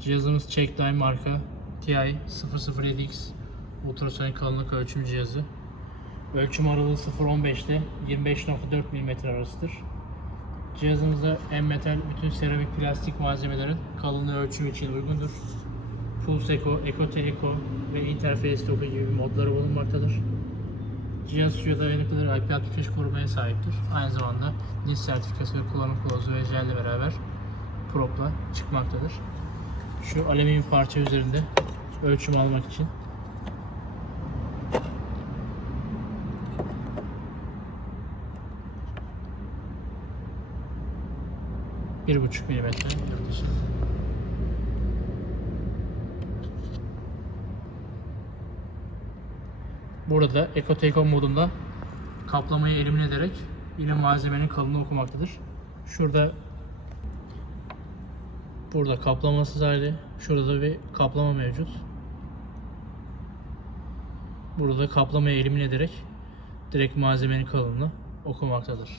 Cihazımız Checkline marka TI 007X ultrasonik kalınlık ölçüm cihazı. Ölçüm aralığı 0.15 ile 25.4 mm arasıdır. Cihazımızda en metal bütün seramik plastik malzemelerin kalınlığı ölçümü için uygundur. Pulse Eco, Eco Teleco ve Interface Doku gibi modları bulunmaktadır. Cihaz suya dayanıklıdır, IP65 korumaya sahiptir. Aynı zamanda NIST sertifikası ve kullanım kılavuzu ve jelle beraber propla çıkmaktadır. Şu alüminyum parça üzerinde ölçüm almak için bir buçuk milimetre yaklaşık. Burada Ecoteko modunda kaplamayı elimine ederek yine malzemenin kalınlığını okumaktadır. Şurada burada kaplamasız hali, şurada da bir kaplama mevcut. Burada kaplamayı elimine ederek direkt malzemenin kalınlığını okumaktadır.